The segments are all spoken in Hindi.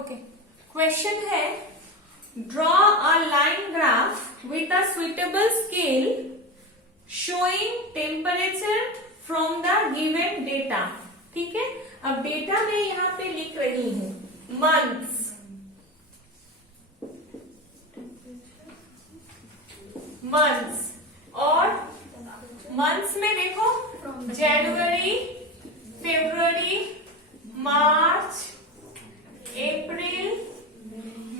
ओके, क्वेश्चन है draw a line graph with a suitable scale showing temperature from the given data. ठीक है, अब डेटा मैं यहाँ पे लिख रही हूं मंथ्स, और मंथ्स में देखो जनवरी, फरवरी, मार्च, अप्रैल,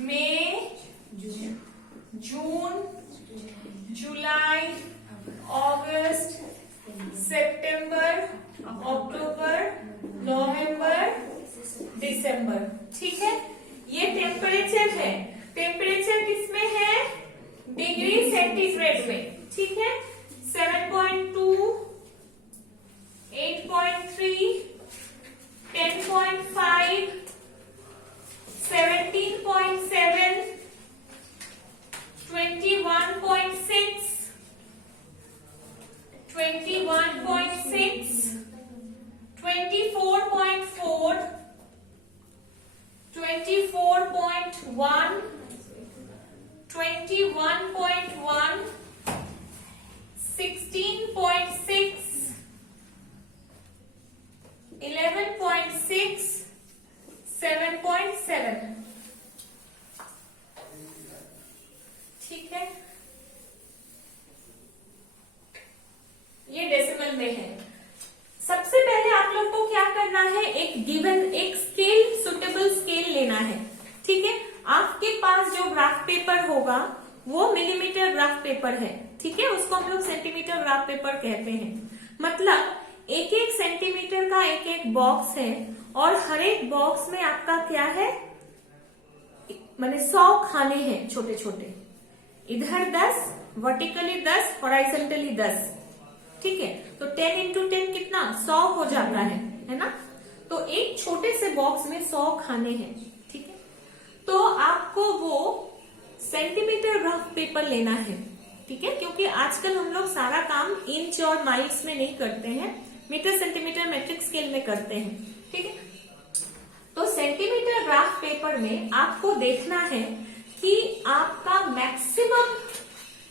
मई, जून, जुलाई, अगस्त, सितंबर, अक्टूबर, नवंबर, दिसंबर। ठीक है, ये टेम्परेचर है। टेम्परेचर किसमें है? डिग्री सेंटीग्रेड में। ठीक है, 7.2, 8.3, 10.5, 17.7, 21.6, 21.6, 24.4, 24.1, 21.1, 16.6, 11.6, 7.7। ठीक है, ये डेसिमल में है। सबसे पहले आप लोग को क्या करना है, एक स्केल, सुटेबल स्केल लेना है। ठीक है, आपके पास जो ग्राफ पेपर होगा वो मिलीमीटर ग्राफ पेपर है। ठीक है, उसको हम लोग सेंटीमीटर ग्राफ पेपर कहते हैं। मतलब एक एक सेंटीमीटर का एक एक बॉक्स है और हर एक बॉक्स में आपका क्या है, माने 100 खाने हैं छोटे छोटे। इधर 10, वर्टिकली 10, हॉराइजॉन्टली 10। ठीक है, तो 10 इंटू 10 कितना, 100 हो जाता है ना। तो एक छोटे से बॉक्स में 100 खाने हैं। ठीक है, तो आपको वो सेंटीमीटर ग्राफ पेपर लेना है। ठीक है, क्योंकि आजकल हम लोग सारा काम इंच और माइल्स में नहीं करते हैं, मीटर, सेंटीमीटर, मेट्रिक स्केल में करते हैं। ठीक है, तो सेंटीमीटर ग्राफ पेपर में आपको देखना है कि आपका मैक्सिमम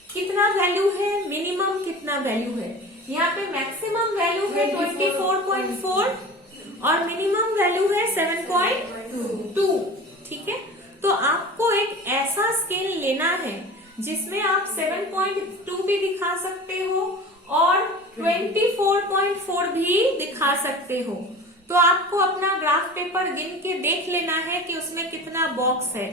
कितना वैल्यू है, मिनिमम कितना वैल्यू है। यहाँ पे मैक्सिमम वैल्यू है 24.4 और मिनिमम वैल्यू है 7.2। ठीक है, तो आपको एक ऐसा स्केल लेना है जिसमें आप 7.2 भी दिखा सकते हो और 24.4 भी दिखा सकते हो। तो आपको अपना ग्राफ पेपर गिन के देख लेना है कि उसमें कितना बॉक्स है।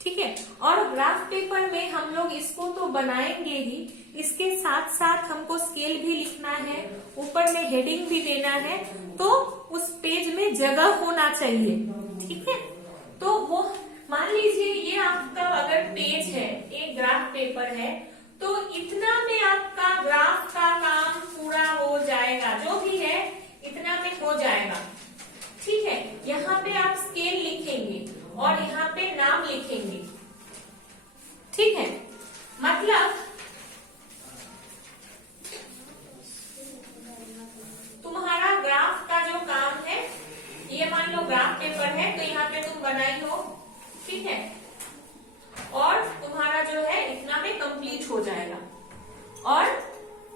ठीक है, और ग्राफ पेपर में हम लोग इसको तो बनाएंगे ही, इसके साथ साथ हमको स्केल भी लिखना है, ऊपर में हेडिंग भी देना है, तो उस पेज में जगह होना चाहिए। ठीक है, तो वो मान लीजिए ये आपका अगर पेज है, एक ग्राफ पेपर है, तो इतना में आपका ग्राफ का काम पूरा हो जाएगा। जो भी है इतना में हो जाएगा। ठीक है, यहाँ पे आप स्केल लिखेंगे और यहाँ पे नाम लिखेंगे। ठीक है, मतलब तुम्हारा ग्राफ का जो काम है, ये मान लो ग्राफ पेपर है तो यहाँ पे तुम बनाई हो। ठीक है, और तुम्हारा जो है इतना में कंप्लीट हो जाएगा और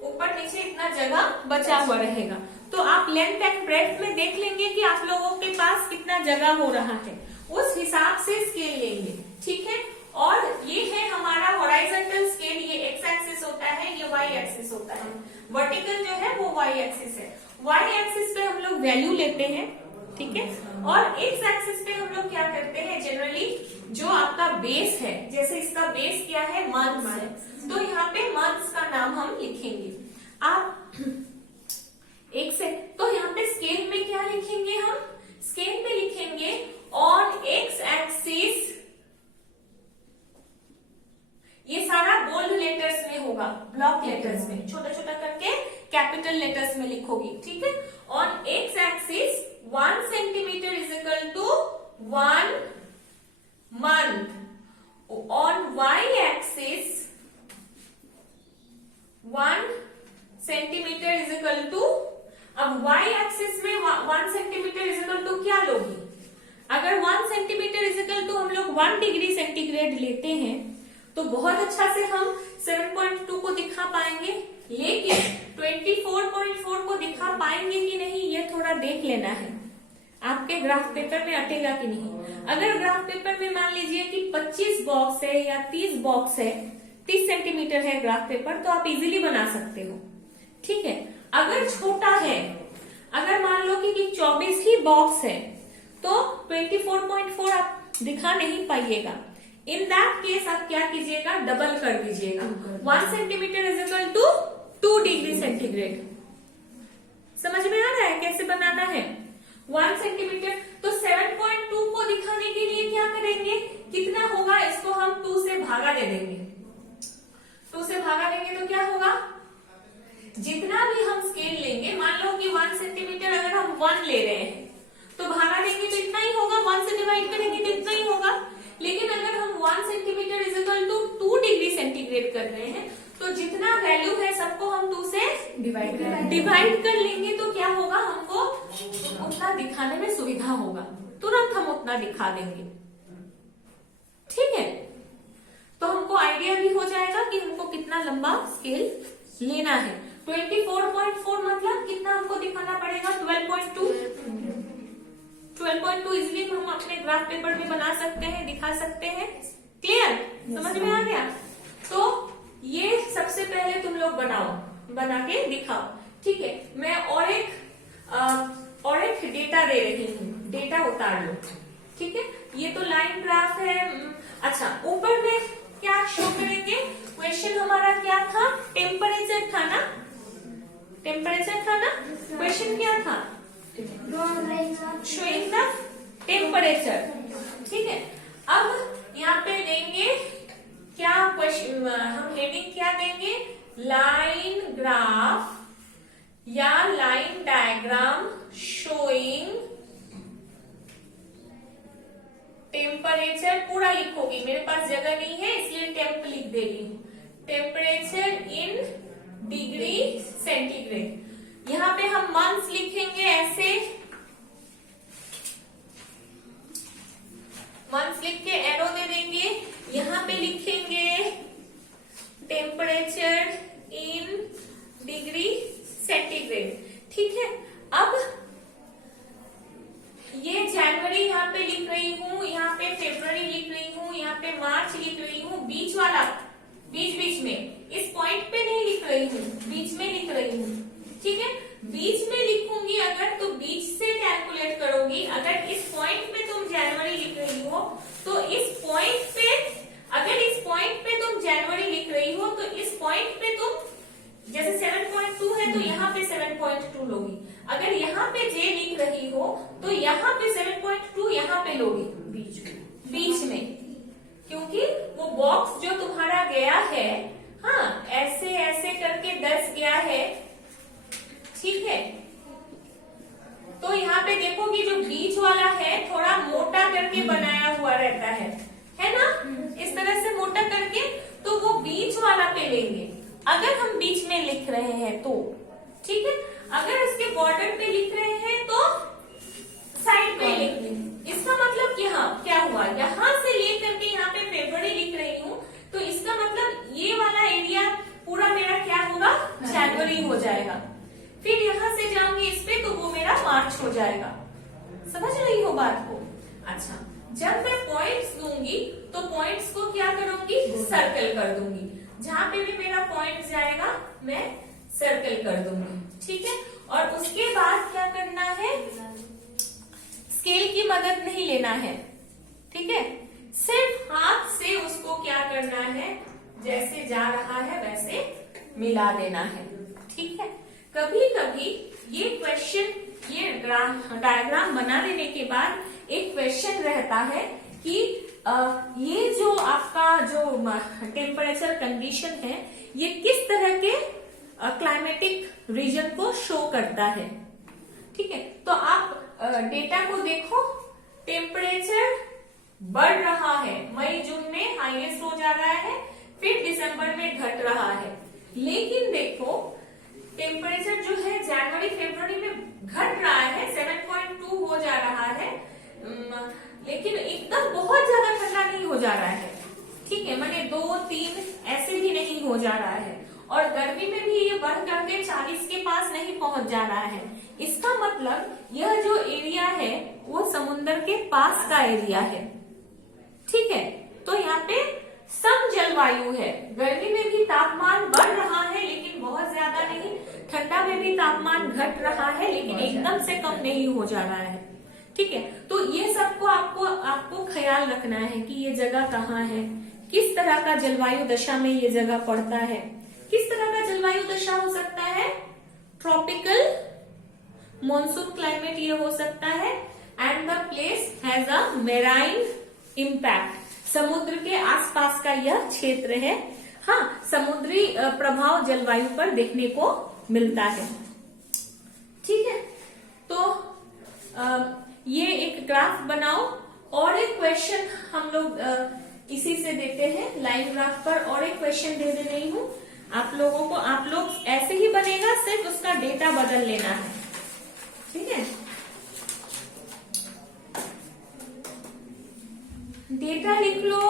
ऊपर नीचे इतना जगह बचा हुआ रहेगा। तो आप लेंथ एंड ब्रेड्थ में देख लेंगे कि आप लोगों के पास कितना जगह हो रहा है, उस हिसाब से स्केल लेंगे। ठीक है, और ये है हमारा हॉराइजॉन्टल स्केल, ये एक्स एक्सिस होता है, ये वाई एक्सिस होता है। वर्टिकल जो है वो वाई एक्सिस है। वाई एक्सिस पे हम लोग वैल्यू लेते हैं। ठीक है, और एक्स एक्सिस पे हम लोग क्या करते हैं, जनरली जो आपका बेस है, जैसे इसका बेस क्या है, मंथ्स है, तो यहाँ पे मंथ्स का नाम हम लिखेंगे। आप एक से, तो यहाँ पे स्केल में क्या लिखेंगे हम, स्केल में लिखेंगे ऑन एक्स एक्सिस, ये सारा बोल्ड लेटर्स में होगा, ब्लॉक लेटर्स में, छोटा छोटा करके कैपिटल लेटर्स में लिखोगी। ठीक है, on X axis 1 centimetre is equal to 1 month, on y axis 1 centimetre is equal to, अब y एक्सिस में 1 सेंटीमीटर इज इक्वल टू क्या लोगी, अगर 1 centimetre is equal 1 degree centigrade लेते हैं तो बहुत अच्छा से हम 7.2 को दिखा पाएंगे, लेकिन 24.4 को दिखा पाएंगे कि नहीं ये थोड़ा देख लेना है आपके ग्राफ पेपर में अटेगा कि नहीं। अगर ग्राफ पेपर में मान लीजिए कि 25 बॉक्स है या 30 बॉक्स है, 30 सेंटीमीटर है ग्राफ पेपर, तो आप इजीली बना सकते हो, ठीक है। अगर छोटा है, अगर मान लो कि 24 ही बॉक्स है तो 24.4 आप दिखा नहीं पाइएगा। इन दैट केस आप क्या कीजिएगा, डबल कर दीजिएगा। 1 centimetre is equal to 2 degree centigrade. समझ में आ रहा है कैसे बनाना है? 1 सेंटीमीटर, तो 7.2 को दिखाने के लिए क्या करेंगे, कितना होगा, इसको हम 2 से भागा दे देंगे। 2 से भागा देंगे तो क्या होगा, जितना भी हम स्केल लेंगे, मान लो कि 1 सेंटीमीटर अगर हम 1 ले रहे हैं तो भागा देंगे तो इतना ही होगा, 1 से डिवाइड करेंगे तो इतना ही होगा। लेकिन अगर हम 1 centimetre is equal to 2 degree centigrade कर रहे हैं तो जितना वैल्यू है सबको हम 2 से डिवाइड कर लेंगे तो क्या होगा, हमको उतना दिखाने में सुविधा होगा, तुरंत हम उतना दिखा देंगे, ठीक है। तो हमको आइडिया भी हो जाएगा कि हमको कितना लंबा स्केल लेना है। 24.4 मतलब कितना हमको दिखाना पड़ेगा, 12.2। 12.2 इजिली हम अपने ग्राफ पेपर में बना सकते हैं, दिखा सकते हैं। क्लियर, समझ में आ गया? तो ये सबसे पहले तुम लोग बनाओ, बना के दिखाओ, ठीक है। मैं और एक डेटा दे रही हूँ, डेटा उतार लो, ठीक है। ये तो लाइन ग्राफ है। अच्छा, ऊपर में क्या शो करेंगे, क्वेश्चन हमारा क्या था, टेम्परेचर था ना, टेम्परेचर था ना, क्वेश्चन क्या था, शोइंग द टेम्परेचर, ठीक है। अब यहाँ पे देंगे क्या क्वेश्चन, हम हेडिंग क्या देंगे, लाइन ग्राफ या लाइन डायग्राम शोइंग टेम्परेचर, पूरा लिखोगी, मेरे पास जगह नहीं है इसलिए टेम्प लिख दे रही हूँ, टेम्परेचर इन डिग्री सेंटीग्रेड। यहाँ पे हम मंथ्स लिखेंगे, ऐसे मंथ्स लिख के एरो दे देंगे। यहाँ पे लिखेंगे टेम्परेचर इन डिग्री सेंटीग्रेड, ठीक है। अब ये जनवरी यहाँ पे लिख रही हूँ, यहाँ पे फरवरी लिख रही हूँ, यहाँ पे मार्च लिख रही हूँ, बीच वाला, बीच में, इस पॉइंट पे नहीं लिख रही हूँ, बीच में लिख रही हूँ, ठीक है। बीच में लिखूंगी अगर तो बीच से कैलकुलेट करोगी। अगर इस पॉइंट पे तुम जनवरी लिख रही हो तो इस पॉइंट पे, अगर इस पॉइंट पे तुम जनवरी लिख रही हो तो इस पॉइंट पे तुम जैसे 7.2 है तो यहाँ पे 7.2 लोगी। अगर यहाँ पे जे लिख रही हो तो यहाँ पे 7.2 यहाँ पे लोगी, बीच में, क्योंकि वो बॉक्स जो तुम्हारा गया है, हाँ, ऐसे ऐसे करके 10 गया है, ठीक है। तो यहाँ पे देखो कि जो बीच वाला है थोड़ा मोटा करके बनाया हुआ रहता है ना, इस तरह से मोटा करके, तो वो बीच वाला पे लेंगे अगर हम बीच में लिख रहे हैं तो, ठीक है। अगर इसके बॉर्डर पे लिख रहे हैं तो साइड पे लिख लेंगे। इसका मतलब क्या हुआ, यहाँ से लेकर के यहाँ पे फरवरी लिख रही हूँ तो इसका मतलब ये वाला एरिया पूरा मेरा क्या होगा, जनवरी हो जाएगा। फिर यहाँ से जाऊंगी इस पे तो वो मेरा मार्च हो जाएगा। समझ रही हो बात को? अच्छा, जब मैं पॉइंट्स दूंगी तो पॉइंट्स को क्या करूंगी, सर्कल कर दूंगी। जहां पे भी मेरा पॉइंट जाएगा मैं सर्कल कर दूंगी, ठीक है। और उसके बाद क्या करना है, स्केल की मदद नहीं लेना है, ठीक है। सिर्फ हाथ से उसको क्या करना है, जैसे जा रहा है वैसे मिला देना है, ठीक है। कभी कभी ये क्वेश्चन, ये डायग्राम बना देने के बाद एक क्वेश्चन रहता है कि ये जो आपका जो टेम्परेचर कंडीशन है ये किस तरह के क्लाइमेटिक रीजन को शो करता है, ठीक है। तो आप डेटा को देखो, टेम्परेचर बढ़ रहा है, मई जून में हाईएस्ट हो जा रहा है, फिर दिसंबर में घट रहा है। लेकिन देखो टेम्परेचर जो है जनवरी फरवरी में घट रहा है, 7.2 हो जा रहा है, लेकिन एकदम बहुत ज्यादा ठंडा 2-3 ऐसे भी नहीं हो जा रहा है, और गर्मी में भी ये बढ़ करके 40 के पास नहीं पहुंच जा रहा है। इसका मतलब यह जो एरिया है वो समुद्र के पास का एरिया है। ठीक है, तो यहाँ पे सम जलवायु है। गर्मी में भी तापमान बढ़ रहा है लेकिन बहुत ज्यादा नहीं, ठंडा में भी तापमान घट रहा है लेकिन एकदम से कम नहीं हो जा रहा है। ठीक है, तो ये सबको आपको ख्याल रखना है कि ये जगह कहाँ है, किस तरह का जलवायु दशा में ये जगह पड़ता है। किस तरह का जलवायु दशा हो सकता है? ट्रॉपिकल मॉनसून क्लाइमेट ये हो सकता है। And the place has a marine impact, समुद्र के आसपास का यह क्षेत्र है। हाँ, समुद्री प्रभाव जलवायु पर देखने को मिलता है। ठीक है, तो ये एक ग्राफ बनाओ, और एक क्वेश्चन हम लोग इसी से देते हैं लाइन ग्राफ पर, और एक क्वेश्चन दे रही हूँ आप लोगों को। आप लोग ऐसे ही बनेगा, सिर्फ उसका डेटा बदल लेना है। ठीक है, डेटा लिख लो।